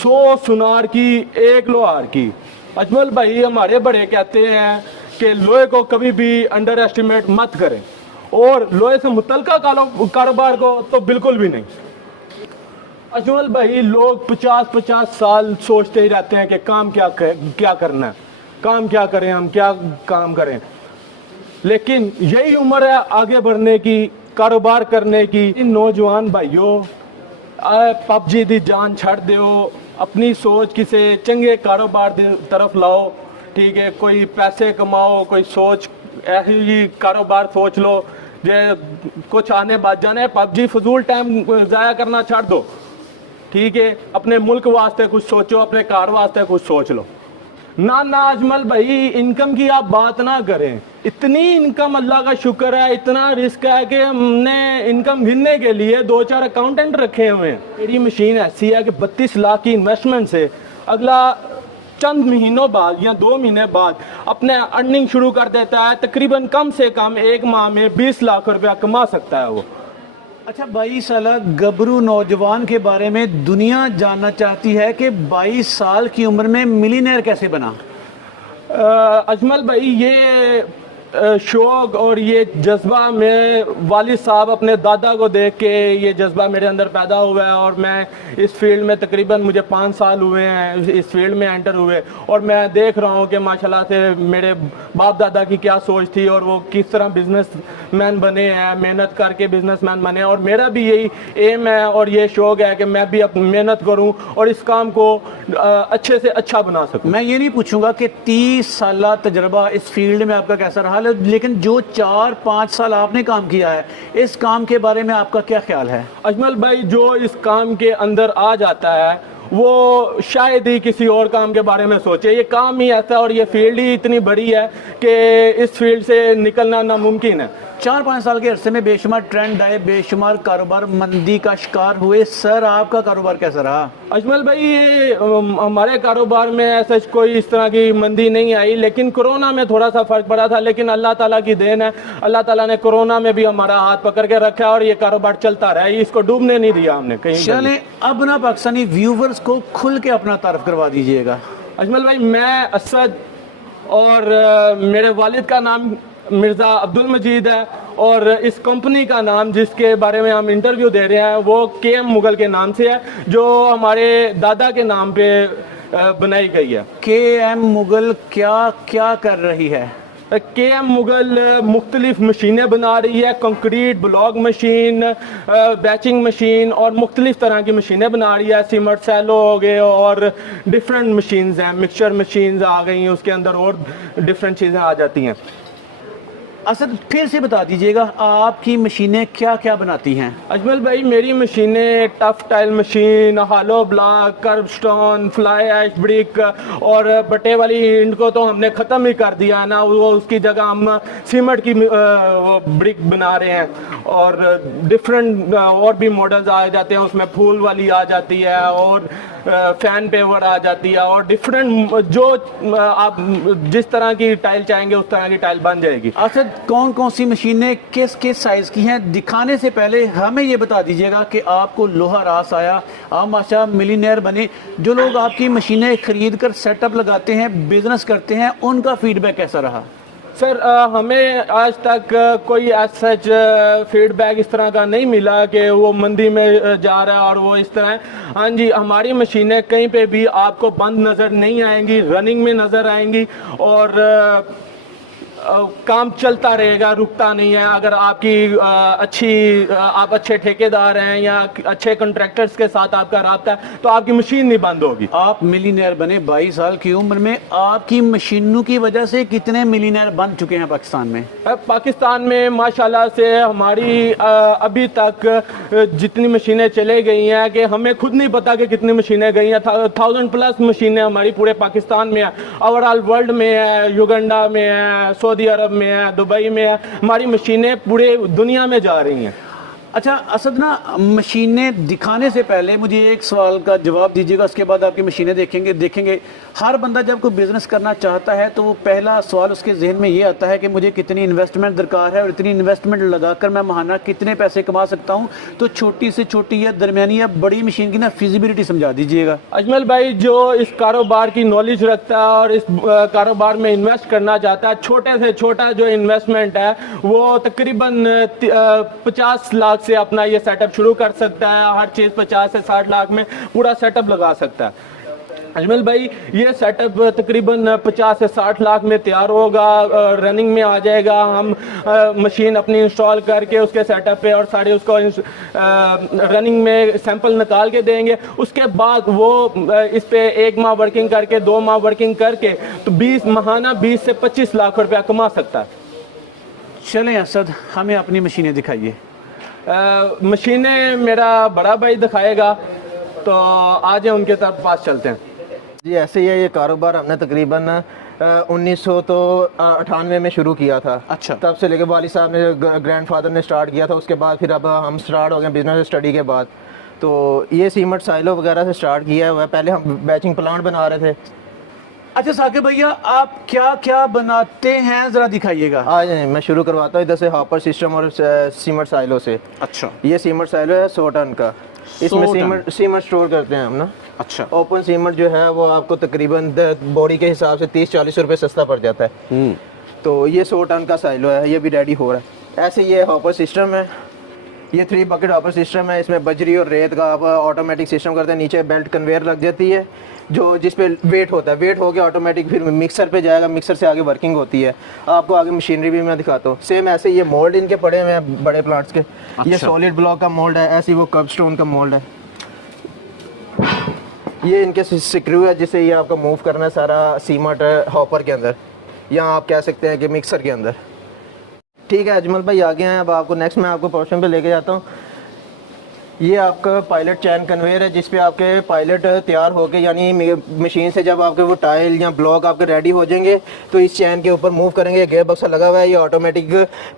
100 सुनार की 1 लोहार की। अजमल भाई हमारे बड़े कहते हैं कि लोहे को कभी भी अंडर एस्टिमेट मत करें, और लोहे से मुतल्लिका कारोबार को तो बिल्कुल भी नहीं। अजमल भाई लोग 50-50 साल सोचते ही रहते हैं कि काम क्या करना है, काम क्या करें, हम क्या काम करें, लेकिन यही उम्र है आगे बढ़ने की, कारोबार करने की। इन नौजवान भाइयों पबजी दी जान छड़ दो, अपनी सोच किसी चंगे कारोबार की तरफ लाओ, ठीक है, कोई पैसे कमाओ, कोई सोच ऐसी ही कारोबार सोच लो जे कुछ आने बाद जाने। पबजी फजूल टाइम ज़ाया करना छड़ दो, ठीक है, अपने मुल्क वास्ते कुछ सोचो, अपने कार वास्ते कुछ सोच लो। ना अजमल भाई इनकम की आप बात ना करें, इतनी इनकम अल्लाह का शुक्र है, इतना रिस्क है कि हमने इनकम गिनने के लिए 2-4 अकाउंटेंट रखे हुए हैं। मेरी मशीन ऐसी है कि 32 लाख की इन्वेस्टमेंट से अगला चंद महीनों बाद या 2 महीने बाद अपने अर्निंग शुरू कर देता है। तकरीबन कम से कम 1 माह में 20 लाख रुपया कमा सकता है वो। अच्छा, 22 साल गबरू नौजवान के बारे में दुनिया जानना चाहती है कि 22 साल की उम्र में मिलीनियर कैसे बना? अजमल भाई ये शौक और ये जज्बा मेरे वालिद साहब अपने दादा को देख के ये जज्बा मेरे अंदर पैदा हुआ है, और मैं इस फील्ड में तकरीबन मुझे 5 साल हुए हैं इस फील्ड में एंटर हुए, और मैं देख रहा हूँ कि माशाल्लाह से मेरे बाप दादा की क्या सोच थी और वो किस तरह बिजनेसमैन बने हैं, मेहनत करके बिजनेसमैन बने, और मेरा भी यही एम है और ये शौक है कि मैं भी अब मेहनत करूँ और इस काम को अच्छे से अच्छा बना सकूँ। मैं ये नहीं पूछूंगा कि 30 साल तजर्बा इस फील्ड में आपका कैसा रहा, लेकिन जो 4-5 साल आपने काम किया है, इस काम के बारे में आपका क्या ख्याल है? अजमल भाई जो इस काम के अंदर आ जाता है वो शायद ही किसी और काम के बारे में सोचे। ये काम ही ऐसा और ये फील्ड ही इतनी बड़ी है कि इस फील्ड से निकलना नामुमकिन है। 4-5 साल के अरसे में बेशुमार ट्रेंड आए, बेशुमार कारोबार मंदी का शिकार हुए। सर, आपका कारोबार कैसा रहा? अजमल भाई ये हमारे कारोबार में ऐसा कोई इस तरह की मंदी नहीं आई, लेकिन कोरोना में थोड़ा सा फ़र्क पड़ा था, लेकिन अल्लाह ताला की देन है, अल्लाह ताला ने कोरोना में भी हमारा हाथ पकड़ के रखा है और ये कारोबार चलता रहा है, इसको डूबने नहीं दिया हमने कहीं। चलें, अब ना पाकिस्तानी व्यूवर्स को खुल के अपना तारफ करवा दीजिएगा। अजमल भाई मैं असद और मेरे वालिद का नाम मिर्ज़ा अब्दुल मजीद है, और इस कंपनी का नाम जिसके बारे में हम इंटरव्यू दे रहे हैं वो KM मुगल के नाम से है, जो हमारे दादा के नाम पे बनाई गई है। KM मुगल क्या क्या कर रही है? KM मुगल मुख्तलिफ मशीनें बना रही है, concrete block machine, batching machine और मुख्तलिफ तरह की मशीनें बना रही है। सीमेंट सैलो हो गए और डिफरेंट मशीन्स हैं, मिक्सचर मशीन्स आ गई हैं, उसके अंदर और डिफरेंट चीज़ें आ जाती हैं। असद, फिर से बता दीजिएगा आपकी मशीनें क्या क्या बनाती हैं? अजमल भाई मेरी मशीनें tough tile machine, hollow block, curve stone, fly ash brick और बटे वाली ईंट को तो हमने ख़त्म ही कर दिया ना, वो उसकी जगह हम सीमेंट की ब्रिक बना रहे हैं, और डिफरेंट और भी मॉडल्स आ जाते हैं, उसमें फूल वाली आ जाती है और फैन पेवर आ जाती है, और डिफरेंट जो आप जिस तरह की टाइल चाहेंगे उस तरह की टाइल बन जाएगी। असद, कौन कौन सी मशीनें किस किस साइज़ की हैं? दिखाने से पहले हमें ये बता दीजिएगा कि आपको लोहा रास आया, आप माशा मिलीनियर बने। जो लोग आपकी मशीनें खरीद कर सेटअप लगाते हैं, बिजनेस करते हैं, उनका फीडबैक कैसा रहा? सर हमें आज तक कोई ऐसा फीडबैक इस तरह का नहीं मिला कि वो मंदी में जा रहा है और वो इस तरह है। हाँ जी, हमारी मशीनें कहीं पे भी आपको बंद नज़र नहीं आएंगी, रनिंग में नज़र आएंगी, और काम चलता रहेगा, रुकता नहीं है। अगर आपकी आप अच्छे ठेकेदार हैं या अच्छे कॉन्ट्रैक्टर्स के साथ आपका राब्ता है तो आपकी मशीन नहीं बंद होगी। आप मिलीनियर बने 22 साल की उम्र में, आपकी मशीनों की वजह से कितने मिलीनियर बन चुके हैं पाकिस्तान में? पाकिस्तान में माशाल्लाह से हमारी अभी तक जितनी मशीनें चले गई हैं कि हमें खुद नहीं पता कि कितनी मशीनें गई हैं। 1000+ मशीनें हमारी पूरे पाकिस्तान में है, ओवरऑल वर्ल्ड में है, युगांडा में है, सऊदी अरब में है, दुबई में है, हमारी मशीनें पूरे दुनिया में जा रही हैं। अच्छा असद ना, मशीनें दिखाने से पहले मुझे एक सवाल का जवाब दीजिएगा, उसके बाद आपकी मशीनें देखेंगे। हर बंदा जब कोई बिज़नेस करना चाहता है तो वो पहला सवाल उसके जहन में ये आता है कि मुझे कितनी इन्वेस्टमेंट दरकार है और इतनी इन्वेस्टमेंट लगाकर मैं माहाना कितने पैसे कमा सकता हूँ। तो छोटी से छोटी या दरमियानी या बड़ी मशीन की ना फिजिबिलिटी समझा दीजिएगा। अजमल भाई, जो इस कारोबार की नॉलेज रखता है और इस कारोबार में इन्वेस्ट करना चाहता है, छोटे से छोटा जो इन्वेस्टमेंट है वो तकरीबन 50 लाख से अपना ये सेटअप शुरू कर सकता है। हर चीज़ 50 से 60 लाख में पूरा सेटअप लगा सकता है। अजमल भाई, ये सेटअप तकरीबन 50 से 60 लाख में तैयार होगा, रनिंग में आ जाएगा। हम मशीन अपनी इंस्टॉल करके उसके सेटअप पे और सारे उसको रनिंग में सैंपल निकाल के देंगे। उसके बाद वो इस पे 1 माह वर्किंग करके 2 माह वर्किंग करके तो 20 से 25 लाख रुपया कमा सकता है। चलें असद, हमें अपनी मशीनें दिखाइए। मशीनें मेरा बड़ा भाई दिखाएगा, तो आज उनके तरफ पास चलते हैं। जी ऐसे ही है, ये कारोबार हमने तकरीबन 1998 में शुरू किया था। अच्छा। तब से लेके वाली साहब ने, ग्रैंडफादर ने स्टार्ट किया था, उसके बाद फिर अब हम स्टार्ट हो गए बिजनेस स्टडी के बाद। तो ये सीमेंट साइलो वगैरह से स्टार्ट किया हुआ है। पहले हम बैचिंग प्लांट बना रहे थे। अच्छा साकिब भैया, आप क्या क्या बनाते हैं ज़रा दिखाइएगा। आज मैं शुरू करवाता हूँ इधर से हॉपर सिस्टम और सीमेंट साइलो से। अच्छा, ये सीमेंट साइलो है 100 टन का। इसमें 100 टन। सीमेंट स्टोर करते हैं हम ना। अच्छा। ओपन सीमेंट जो है वो आपको तकरीबन बॉडी के हिसाब से 30-40 रुपए सस्ता पड़ जाता है। तो ये 100 टन का साइलो है, ये भी रेडी हो रहा है। ऐसे ये हॉपर सिस्टम है, ये 3 बकेट हॉपर सिस्टम है। इसमें बजरी और रेत का आप ऑटोमेटिक सिस्टम करते हैं। नीचे बेल्ट कन्वेयर लग जाती है जो जिस पे वेट होता है। वेट हो गया ऑटोमेटिक फिर मिक्सर पे जाएगा, मिक्सर से आगे वर्किंग होती है। आपको आगे मशीनरी भी मैं दिखाता हूँ। सेम ऐसे ये मोल्ड इनके पड़े हुए हैं बड़े प्लांट्स के। ये सॉलिड ब्लॉक का मोल्ड है, ऐसे ही वो कप स्टोन का मोल्ड है। ये इनके स्क्रू है जिससे ये आपका मूव करना है सारा सीमेंट हॉपर के अंदर, या आप कह सकते हैं कि मिक्सर के अंदर। ठीक है अजमल भाई, आगे हैं। अब आपको नेक्स्ट मैं आपको पोर्शन पे लेके जाता हूँ। ये आपका पायलट चैन कन्वेयर है जिस पे आपके पायलट तैयार होके, यानी मशीन से जब आपके वो टाइल या ब्लॉक आपके रेडी हो जाएंगे तो इस चैन के ऊपर मूव करेंगे। गेयर बक्सा लगा हुआ है, ये ऑटोमेटिक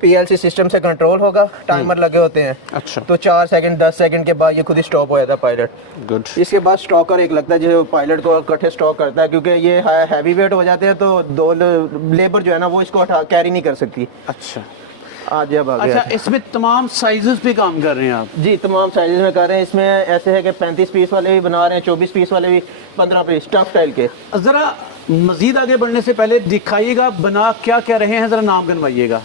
PLC सिस्टम से कंट्रोल होगा। टाइमर लगे होते हैं। अच्छा। तो 4 सेकंड 10 सेकंड के बाद ये खुद ही स्टॉप हो जाता है पायलट। गुड। इसके बाद स्टॉकर एक लगता है जो पायलट को इकट्ठे स्टॉक करता है, क्योंकि ये हैवी वेट हो जाते हैं तो 2 लेबर जो है ना वो इसको कैरी नहीं कर सकती। अच्छा। आज अब आ गया। अच्छा, इसमें तमाम साइजेस पे काम कर रहे हैं आप? जी तमाम साइजेस में कर रहे हैं। इसमें ऐसे है कि 35 पीस वाले भी बना रहे हैं, 24 पीस वाले भी, 15 पीस टफ टाइल के। ज़रा मजीद आगे बढ़ने से पहले दिखाइएगा बना क्या क्या रहे हैं, ज़रा नाम गिनवाइएगा।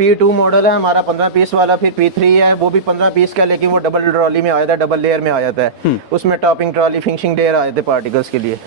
P2 मॉडल है हमारा 15 पीस वाला। फिर P3 है, वो भी 15 पीस का, लेकिन वो डबल ट्रॉली में आ जाता है, डबल लेयर में आ जाता है। उसमें टॉपिंग ट्रॉली, फिनिशिंग लेयर आ जाते पार्टिकल्स के लिए।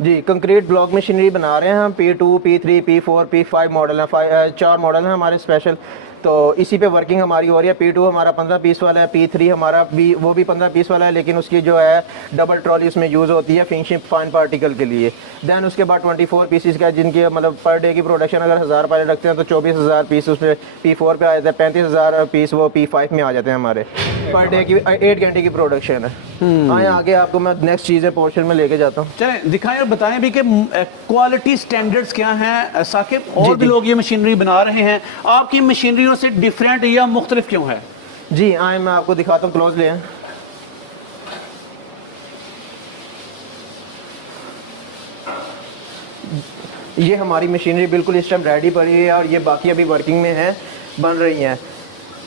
जी कंक्रीट ब्लॉक मशीनरी बना रहे हैं हम। P2, P3, P4, P5 model है। 4 मॉडल हैं हमारे स्पेशल। तो इसी पे वर्किंग हमारी हो रही है। P2 हमारा 15 पीस वाला है। P3 हमारा भी वो भी 15 पीस वाला है, लेकिन उसकी जो है डबल ट्रॉली उसमें यूज़ होती है फिनिशिंग फाइन पार्टिकल के लिए। देन उसके बाद 24 पीसीस का, जिनकी मतलब पर डे की प्रोडक्शन अगर 1000 पायलट रखते हैं तो 24,000 पीस उसमें P4 पे आ जाता है। 35,000 पीस वो P5 में आ जाते हैं हमारे। पर डे की 8 घंटे की प्रोडक्शन है। आए आगे आपको मैं नेक्स्ट चीज़ें पोर्शन में लेके जाता हूँ। चलें दिखाएं और बताएं भी कि क्वालिटी स्टैंडर्ड्स क्या हैं साकिब। और भी लोग ये मशीनरी बना रहे हैं, आपकी मशीनरियों से डिफरेंट या मुख्तलिफ क्यों है? जी आए मैं आपको दिखाता हूँ, क्लोज ले आएं। ये हमारी मशीनरी बिल्कुल इस टाइम रेडी पड़ी है और ये बाकी अभी वर्किंग में है, बन रही हैं।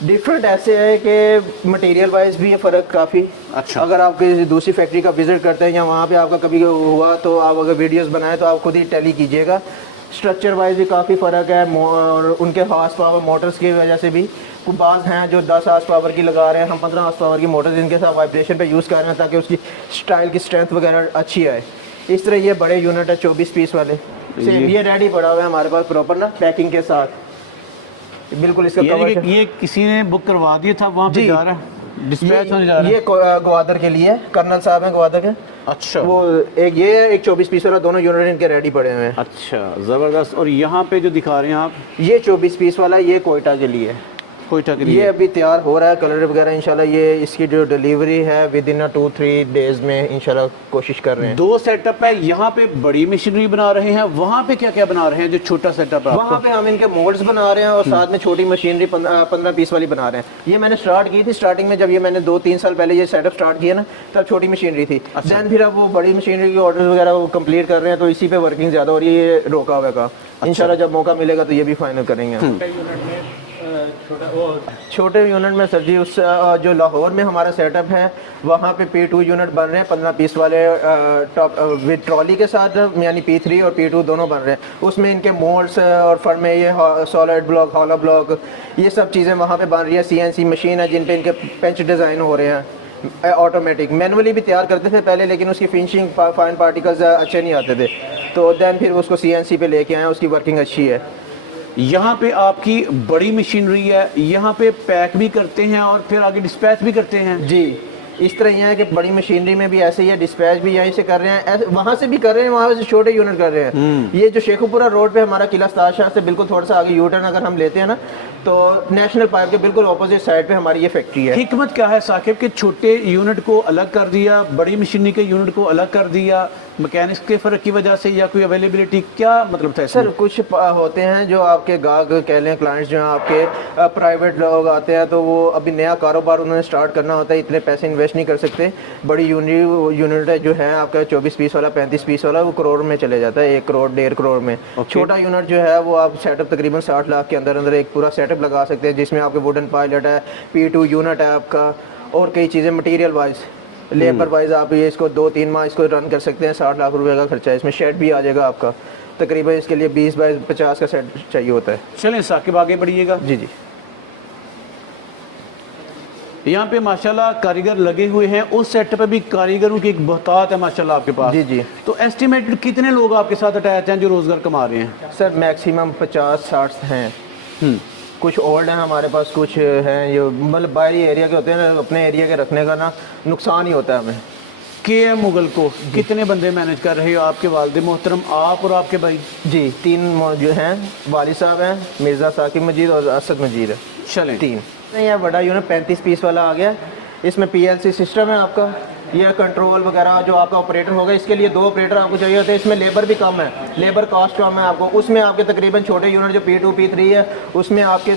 डिफरेंट ऐसे है कि मटेरियल वाइज भी ये फ़र्क काफ़ी। अच्छा। अगर आप किसी दूसरी फैक्ट्री का विजिट करते हैं या वहाँ पे आपका कभी हुआ तो आप अगर वीडियोस बनाएं तो आप खुद ही टैली कीजिएगा। स्ट्रक्चर वाइज भी काफ़ी फ़र्क है और उनके हॉर्स पावर मोटर्स की वजह से भी बाज़ हैं जो 10 हॉर्स पावर की लगा रहे हैं, हम 15 हॉर्स पावर की मोटर्स इनके साथ वाइब्रेशन पे यूज़ कर रहे हैं ताकि उसकी स्टाइल की स्ट्रेंथ वगैरह अच्छी आए। इस तरह ये बड़े यूनिट है 24 पीस वाले। सेम ये रेडी पड़ा हुआ है हमारे पास प्रॉपर ना पैकिंग के साथ, बिल्कुल इसका कवर। ये किसी ने बुक करवा दिया था, वहाँ पे जा रहा है, डिस्पैच होने जा रहा है। ये ग्वादर के लिए कर्नल साहब हैं ग्वादर के। अच्छा। वो एक ये एक 24 पीस वाला, दोनों यूनिट इनके रेडी पड़े हुए हैं। अच्छा ज़बरदस्त। और यहाँ पे जो दिखा रहे हैं आप, ये 24 पीस वाला ये कोयटा के लिए है। कोयटा के ये लिए। अभी तैयार हो रहा है, कलर वगैरह इंशाल्लाह। ये इसकी जो डिलीवरी है विद इन 2-3 डेज में इंशाल्लाह कोशिश कर रहे हैं। 2 सेटअप है, यहाँ पे बड़ी मशीनरी बना रहे हैं, वहाँ पे क्या क्या बना रहे हैं जो छोटा सेटअप है? वहाँ पे हम इनके मोल्ड्स बना रहे हैं और साथ में छोटी मशीनरी 15 पीस वाली बना रहे हैं। ये मैंने स्टार्ट की थी स्टार्टिंग में, जब ये मैंने 2-3 साल पहले ये सेटअप स्टार्ट किया ना, तब छोटी मशीनरी थी। देन फिर अब वो बड़ी मशीनरी के ऑर्डर वगैरह वो कंप्लीट कर रहे हैं, तो इसी पे वर्किंग ज़्यादा हो रही है, ये रोका हुआ का। इंशाल्लाह जब मौका मिलेगा तो ये भी फाइनल करेंगे। छोटे यूनिट में सर जी उस जो लाहौर में हमारा सेटअप है वहाँ पे P2 यूनिट बन रहे हैं 15 पीस वाले टॉप विद ट्रॉली के साथ, यानी P3 और P2 दोनों बन रहे हैं। उसमें इनके मोल्ड्स और फर्म में ये सॉलिड ब्लॉक, हॉलो ब्लॉक, ये सब चीज़ें वहाँ पे बन रही है। CNC मशीन है जिन पे इनके पेंच डिज़ाइन हो रहे हैं। ऑटोमेटिक मैनुअली भी तैयार करते थे पहले, लेकिन उसकी फिनिशिंग फाइन पार्टिकल्स अच्छे नहीं आते थे, तो देन फिर उसको CNC पे लेके आए, उसकी वर्किंग अच्छी है। यहाँ पे आपकी बड़ी मशीनरी है, यहाँ पे पैक भी करते हैं और फिर आगे डिस्पैच भी करते हैं। जी, इस तरह ये है कि बड़ी मशीनरी में भी ऐसे ही है, डिस्पैच भी यहीं से कर रहे हैं, वहाँ से भी कर रहे हैं, वहाँ से छोटे यूनिट कर रहे हैं। ये जो शेखुपुरा रोड पे हमारा किला ताजशाह से बिल्कुल थोड़ा सा आगे यूटर्न अगर हम लेते हैं ना, तो नेशनल पाइप के बिल्कुल ऑपोजिट साइड पे हमारी ये फैक्ट्री है। हिकमत क्या है साकिब के छोटे यूनिट को अलग कर दिया, बड़ी मशीनरी के यूनिट को अलग कर दिया, मैकेनिक्स के फर्क की वजह से या कोई अवेलेबिलिटी, क्या मतलब था इसमें? सर कुछ होते हैं जो आपके गाहक कह लें, क्लाइंट्स जो हैं आपके प्राइवेट लोग आते हैं, तो वो अभी नया कारोबार उन्होंने स्टार्ट करना होता है, इतने पैसे इन्वेस्ट नहीं कर सकते। बड़ी यूनिट जो है आपका 24 पीस वाला, 35 पीस वाला, वो करोड़ में चले जाता है, 1 करोड़ 1.5 करोड़ में। छोटा यूनिट जो है वो आप सेटअप तकरीबन 60 लाख के अंदर अंदर एक पूरा सेटअप लगा सकते हैं, जिसमें आपके वुडन पायलट है, P2 यूनिट है आपका, और कई चीज़ें मटेरियल वाइज, लेबर वाइज आप ये इसको 2-3 माह इसको रन कर सकते हैं। 60 लाख रुपए का खर्चा है, इसमें शेड भी आ जाएगा आपका। तकरीबन इसके लिए 20 बाय 50 का सेट चाहिए होता है। चलें साकिब आगे बढ़िएगा। जी जी, यहाँ पे माशाल्लाह कारीगर लगे हुए हैं, उस सेटअप पे भी कारीगरों की एक बहुतात है माशाल्लाह आपके पास। जी जी। तो एस्टिमेटेड कितने लोग आपके साथ अटैच हैं जो रोजगार कमा रहे हैं? सर मैक्सिमम 50-60 हैं। कुछ ओल्ड हैं हमारे पास, कुछ हैं ये मतलब बाहरी एरिया के होते हैं ना, अपने एरिया के रखने का ना नुकसान ही होता है हमें। KM मुगल को कितने बंदे मैनेज कर रहे हो? आपके वालिद मोहतरम, आप और आपके भाई? जी, 3 जो हैं, वालिद साहब हैं, मिर्ज़ा साकिब मजीद और असद मजीद है। चलें 3। यह बड़ा यूनिट 35 पीस वाला आ गया। इसमें PLC सिस्टम है आपका, ये कंट्रोल वगैरह जो आपका ऑपरेटर होगा, इसके लिए 2 ऑपरेटर आपको चाहिए होते हैं। इसमें लेबर भी कम है, लेबर कॉस्ट कम है आपको। उसमें आपके तकरीबन छोटे यूनिट जो P2 P3 है, उसमें आपके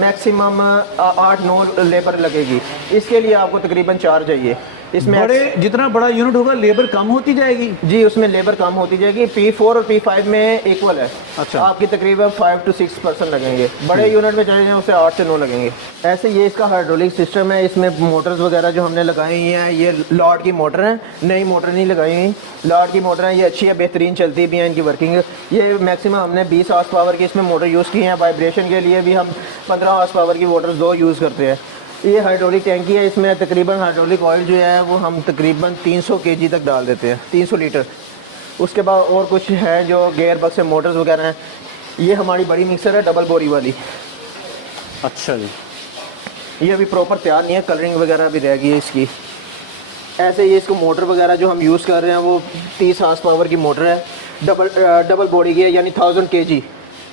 मैक्सिमम 8-9 लेबर लगेगी। इसके लिए आपको तकरीबन 4 चाहिए। इसमें बड़े जितना बड़ा यूनिट होगा लेबर कम होती जाएगी? जी, उसमें लेबर कम होती जाएगी। P4 और P5 में इक्वल है। अच्छा। आपकी तकरीबन 5 to 6 पर्सन लगेंगे। बड़े यूनिट में चले जाएं उससे 8 से 9 लगेंगे। ऐसे ये इसका हाइड्रोलिक सिस्टम है। इसमें मोटर्स वगैरह जो हमने लगाई हुई हैं, ये लॉर्ड की मोटर है, नई मोटर नहीं लगाई हुई, लॉर्ड की मोटर है। ये अच्छी है, बेहतरीन चलती भी है, इनकी वर्किंग। ये मैक्सिमम हमने 20 हॉर्स पावर की इसमें मोटर यूज़ की है। वाइब्रेशन के लिए भी हम 15 हॉर्स पावर की मोटर्स 2 यूज़ करते हैं। ये हाइड्रोलिक टैंकी है, इसमें तकरीबन हाइड्रोलिक ऑयल जो है वो हम तकरीबन 300 kg तक डाल देते हैं, 300 लीटर। उसके बाद और कुछ है जो गेयर बक्स है, मोटर्स वगैरह हैं। ये हमारी बड़ी मिक्सर है, डबल बोरी वाली। अच्छा जी। ये अभी प्रॉपर तैयार नहीं है, कलरिंग वगैरह भी रह गई है इसकी। ऐसे ये इसको मोटर वगैरह जो हम यूज़ कर रहे हैं वो 30 हॉर्स पावर की मोटर है, डबल बॉडी की है, यानी 1000 kg।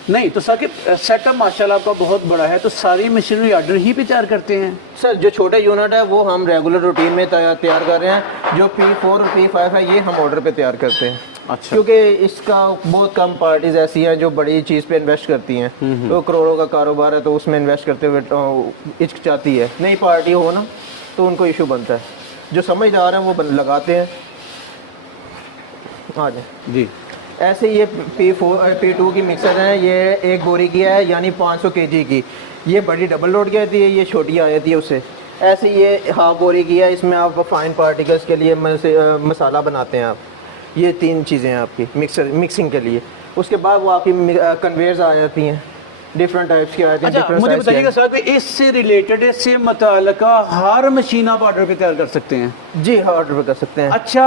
नहीं तो साकिब सेटअप माशाल्लाह आपका बहुत बड़ा है, तो सारी मशीनरी ऑर्डर ही पे तैयार करते हैं? सर जो छोटे यूनिट है वो हम रेगुलर रूटीन में तैयार कर रहे हैं। जो P4 और P5 है ये हम ऑर्डर पे तैयार करते हैं। अच्छा। क्योंकि इसका बहुत कम पार्टीज ऐसी हैं जो बड़ी चीज़ पे इन्वेस्ट करती हैं। तो करोड़ों का कारोबार है, तो उसमें इन्वेस्ट करते हुए हिचकिचाती है। नई पार्टी हो ना तो उनको इशू बनता है। जो समझदार हैं वो लगाते हैं। आ जाए जी। ऐसे ये P2 की मिक्सर है, ये 1 बोरी की है, यानी 500 kg की। ये बड़ी डबल लोड की आती है, ये छोटी आ जाती है उससे। ऐसे ये हाफ बोरी की है, इसमें आप फाइन पार्टिकल्स के लिए मसाला बनाते हैं आप। ये 3 चीज़ें हैं आपकी मिक्सिंग के लिए। उसके बाद वो आपकी कन्वेयर्स आ जाती हैं, डिफरेंट टाइप्स की आ जाती हैं। अच्छा, मुझे बताइएगा साहब इससे रिलेटेड, इससे मुताल्लिका हर मशीन आप ऑर्डर पे तैयार कर सकते हैं? जी हाँ, ऑर्डर पे कर सकते हैं। अच्छा,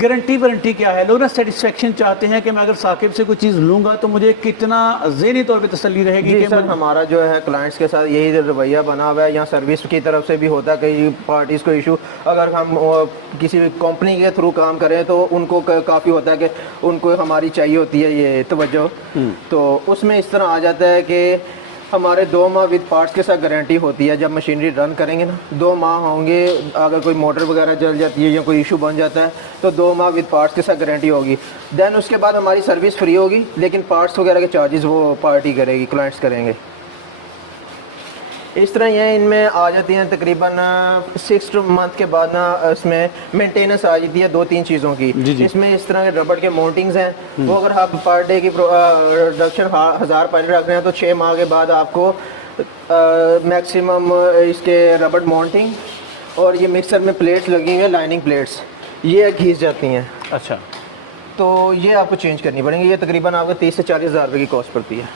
गारंटी वारंटी क्या है? लोग ना सेटिस्फेक्शन चाहते हैं कि मैं अगर साकिब से कोई चीज़ लूँगा तो मुझे कितना ज़हनी तौर पे तसल्ली रहेगी? जी कि सर, हमारा जो है क्लाइंट्स के साथ यही रवैया बना हुआ है। यहाँ सर्विस की तरफ से भी होता है, कई पार्टीज़ को इशू, अगर हम किसी कंपनी के थ्रू काम करें तो उनको काफ़ी होता है कि उनको हमारी चाहिए होती है ये तवज्जो। तो उसमें इस तरह आ जाता है कि हमारे 2 माह विद पार्ट्स के साथ गारंटी होती है। जब मशीनरी रन करेंगे ना 2 माह होंगे, अगर कोई मोटर वगैरह जल जाती है या कोई इशू बन जाता है तो 2 माह विद पार्ट्स के साथ गारंटी होगी। देन उसके बाद हमारी सर्विस फ्री होगी, लेकिन पार्ट्स वगैरह के चार्जेस वो पार्टी करेगी, क्लाइंट्स करेंगे। इस तरह ये इनमें आ जाती हैं तकरीबन 6 मंथ के बाद ना इसमें मेंटेनेंस आ जाती है 2-3 चीज़ों की। इसमें इस तरह के रबड़ के माउंटिंग्स हैं, वो अगर आप पर डे की प्रोडक्शन 1000 पाइल रख रहे हैं तो 6 माह के बाद आपको मैक्सिमम इसके रबड़ माउंटिंग और ये मिक्सर में प्लेट्स लगी हुई हैं, लाइनिंग प्लेट्स, ये घिस जाती हैं। अच्छा, तो ये आपको चेंज करनी पड़ेंगी। ये तकरीबन आपको 30 से 40 हज़ार रुपये की कॉस्ट पड़ती है।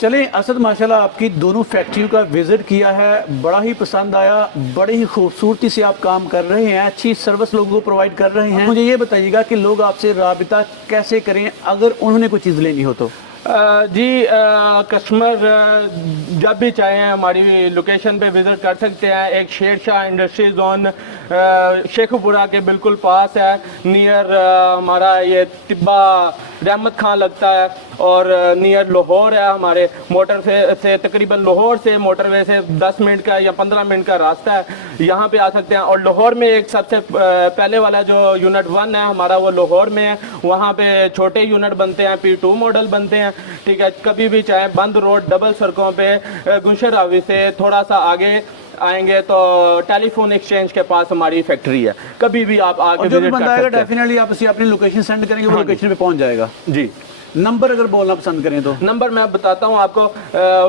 चलें असद, माशाल्लाह आपकी दोनों फैक्ट्रियों का विज़िट किया है, बड़ा ही पसंद आया, बड़े ही खूबसूरती से आप काम कर रहे हैं, अच्छी सर्विस लोगों को प्रोवाइड कर रहे हैं। मुझे ये बताइएगा कि लोग आपसे राबिता कैसे करें अगर उन्होंने कोई चीज़ लेनी हो तो? जी, कस्टमर जब भी चाहें हमारी लोकेशन पे विज़िट कर सकते हैं। एक शेरशाह इंडस्ट्री जोन शेखुपुरा के बिल्कुल पास है, नियर हमारा ये तिब्बा रहमत खान लगता है, और नियर लाहौर है। हमारे मोटर से तकरीबन लाहौर से मोटरवे से 10 मिनट का या 15 मिनट का रास्ता है, यहाँ पे आ सकते हैं। और लाहौर में एक सबसे पहले वाला जो यूनिट 1 है हमारा, वो लाहौर में है। वहाँ पे छोटे यूनिट बनते हैं, P2 मॉडल बनते हैं, ठीक है। कभी भी चाहे बंद रोड डबल सड़कों पे गुलशन रावी से थोड़ा सा आगे आएंगे तो टेलीफोन एक्सचेंज के पास हमारी फैक्ट्री है, कभी भी आप आके जो भी विजिट बंदा कर आएगा सकते हैं। डेफिनेटली आप उसे अपनी लोकेशन सेंड करेंगे, वो लोकेशन पे पहुंच जाएगा। जी, नंबर अगर बोलना पसंद करें तो? नंबर मैं बताता हूँ आपको।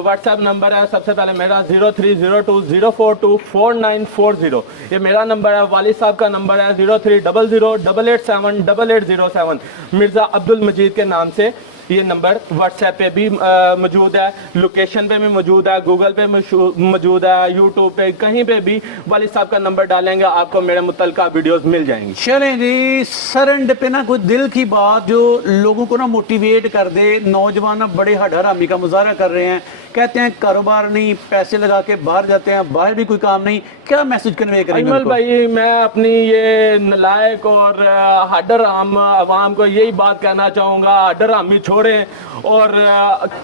व्हाट्सएप नंबर है सबसे पहले मेरा 030204244940, ये मेरा नंबर है। वालिद साहब का नंबर है 03008878878807, मिर्ज़ा अब्दुल मजीद के नाम से ये नंबर व्हाट्सएप पे भी मौजूद है, लोकेशन पे भी मौजूद है, गूगल पे मौजूद है, यूट्यूब पे, कहीं पे भी वालिद साहब का नंबर डालेंगे आपको मेरे मुतल्लिका वीडियोस मिल जाएंगी। चलें जी, सर एंड पे ना कोई दिल की बात जो लोगों को ना मोटिवेट कर दे। नौजवान ना बड़े हड़हरामी का मुजाहरा कर रहे हैं, कहते हैं कारोबार नहीं, पैसे लगा के बाहर जाते हैं, बाहर भी कोई काम नहीं। क्या मैसेज कन्वे करेंगे अजमल भाई, मैं अपनी ये नलायक और हडराम आवाम को यही बात कहना चाहूँगा, हडरामी छोड़ें और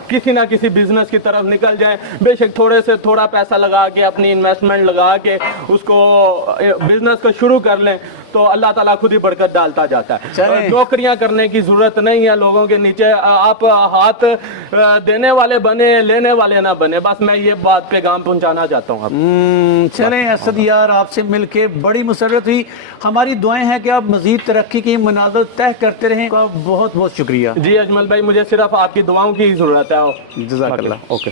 किसी ना किसी बिजनेस की तरफ निकल जाएं। बेशक थोड़े से थोड़ा पैसा लगा के, अपनी इन्वेस्टमेंट लगा के उसको बिजनेस को शुरू कर लें तो अल्लाह ताला खुद ही बरकत डालता जाता है। नौकरियां करने की जरूरत नहीं है लोगों के नीचे, आप हाथ देने वाले बने, लेने वाले ना बने। बस मैं ये बात पैगाम पहुंचाना चाहता हूँ। चलें असद यार, आपसे मिलके बड़ी मुसर्रत हुई। हमारी दुआएं हैं कि आप मजीद तरक्की की मनाज़िल तय करते रहें। बहुत बहुत शुक्रिया। जी अजमल भाई, मुझे सिर्फ आपकी दुआओं की जरूरत है। जज़ाकल्लाह। ओके।